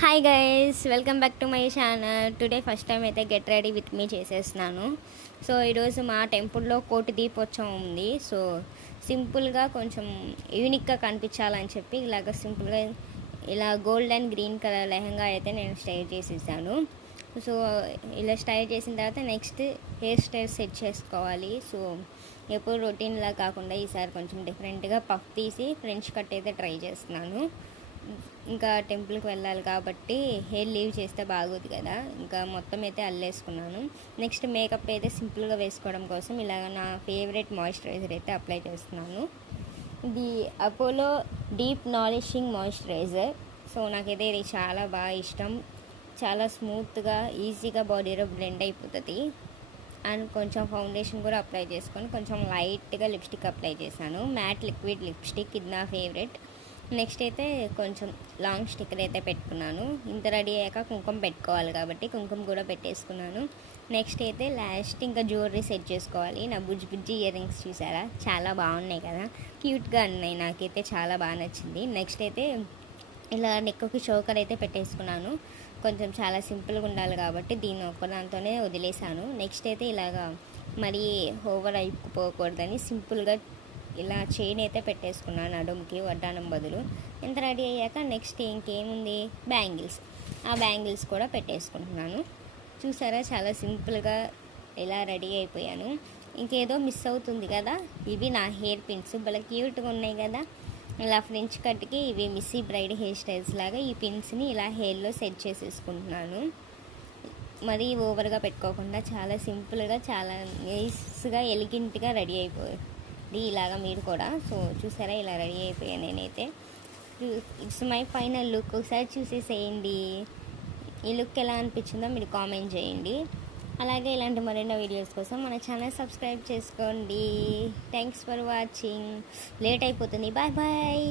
Hi guys, welcome back to my channel. Today first time అయితే get ready with me చేసేస్తున్నాను. So ఈరోజు మా టెంపుల్లో కోటి దీపోత్సవం ఉంది. సో సింపుల్గా కొంచెం యూనిక్గా కనిపించాలని చెప్పి ఇలాగ సింపుల్గా ఇలా gold and green colour lehenga అయితే నేను స్టైల్ చేసేసాను. సో ఇలా స్టైల్ చేసిన తర్వాత నెక్స్ట్ హెయిర్ స్టైల్ సెట్ చేసుకోవాలి. సో ఎప్పుడు రొటీన్లా కాకుండా ఈసారి కొంచెం డిఫరెంట్గా పఫ్ తీసి ఫ్రెంచ్ కట్ అయితే ట్రై చేస్తున్నాను. ఇంకా టెంపుల్కి వెళ్ళాలి కాబట్టి హెయిర్ లీవ్ చేస్తే బాగోదు కదా, ఇంకా మొత్తం అయితే అల్లేసుకున్నాను. నెక్స్ట్ మేకప్ అయితే సింపుల్గా వేసుకోవడం కోసం ఇలాగ నా ఫేవరెట్ మాయిశ్చరైజర్ అయితే అప్లై చేస్తున్నాను. ఇది Apollo deep nourishing moisturiser. So నాకైతే ఇది చాలా బాగా ఇష్టం. చాలా స్మూత్గా ఈజీగా బాడీలో బ్లెండ్ అయిపోతుంది. అండ్ కొంచెం ఫౌండేషన్ కూడా అప్లై చేసుకొని కొంచెం లైట్గా లిప్స్టిక్ అప్లై చేశాను. మ్యాట్ లిక్విడ్ లిప్స్టిక్, ఇది నా ఫేవరెట్. నెక్స్ట్ అయితే కొంచెం లాంగ్ స్టిక్కర్ అయితే పెట్టుకున్నాను. ఇంత రెడీ అయ్యాక కుంకుమ పెట్టుకోవాలి కాబట్టి కుంకుమ కూడా పెట్టేసుకున్నాను. నెక్స్ట్ అయితే లాస్ట్ ఇంకా జ్యువెలరీ సెట్ చేసుకోవాలి. నా బుజ్జి ఇయర్ రింగ్స్ చూసారా, చాలా బాగున్నాయి కదా, క్యూట్గా ఉన్నాయి. నాకైతే చాలా బాగా నచ్చింది. నెక్స్ట్ అయితే ఇలా నెక్కి చోకర్ అయితే పెట్టేసుకున్నాను. కొంచెం చాలా సింపుల్గా ఉండాలి కాబట్టి దీన్ని ఒక్కదాంతోనే వదిలేసాను. నెక్స్ట్ అయితే ఇలాగా మరీ ఓవర్ అయిపోకూడదని సింపుల్గా ఇలా చైన్ అయితే పెట్టేసుకున్నాను నడుముకి వడ్డానం బదులు. ఇంత రెడీ అయ్యాక నెక్స్ట్ ఇంకేముంది, బ్యాంగిల్స్. ఆ బ్యాంగిల్స్ కూడా పెట్టేసుకుంటున్నాను. చూసారా, చాలా సింపుల్గా ఇలా రెడీ అయిపోయాను. ఇంకేదో మిస్ అవుతుంది కదా, ఇవి నా హెయిర్ పిన్స్ భలే క్యూట్గా ఉన్నాయి కదా. ఇలా ఫ్రెంచ్ కట్కి ఇవి మిస్సీ బ్రైడ్ హెయిర్ స్టైల్స్ లాగా ఈ పిన్స్ని ఇలా హెయిర్లో సెట్ చేసేసుకుంటున్నాను. మరీ ఓవర్గా పెట్టుకోకుండా చాలా సింపుల్గా చాలా నైస్గా ఎలిగెంట్గా రెడీ అయిపోయాయి ఇలాగా మీరు కూడా. సో చూసారా, ఇలా రెడీ అయిపోయాను నేనైతే. It's my final look. ఒకసారి చూసేసేయండి. ఈ లుక్ ఎలా అనిపించిందో మీరు కామెంట్ చేయండి. అలాగే ఇలాంటి మరిన్ని వీడియోస్ కోసం మన ఛానల్ సబ్స్క్రైబ్ చేసుకోండి. Thanks for watching. లేట్ అయిపోతుంది. Bye bye.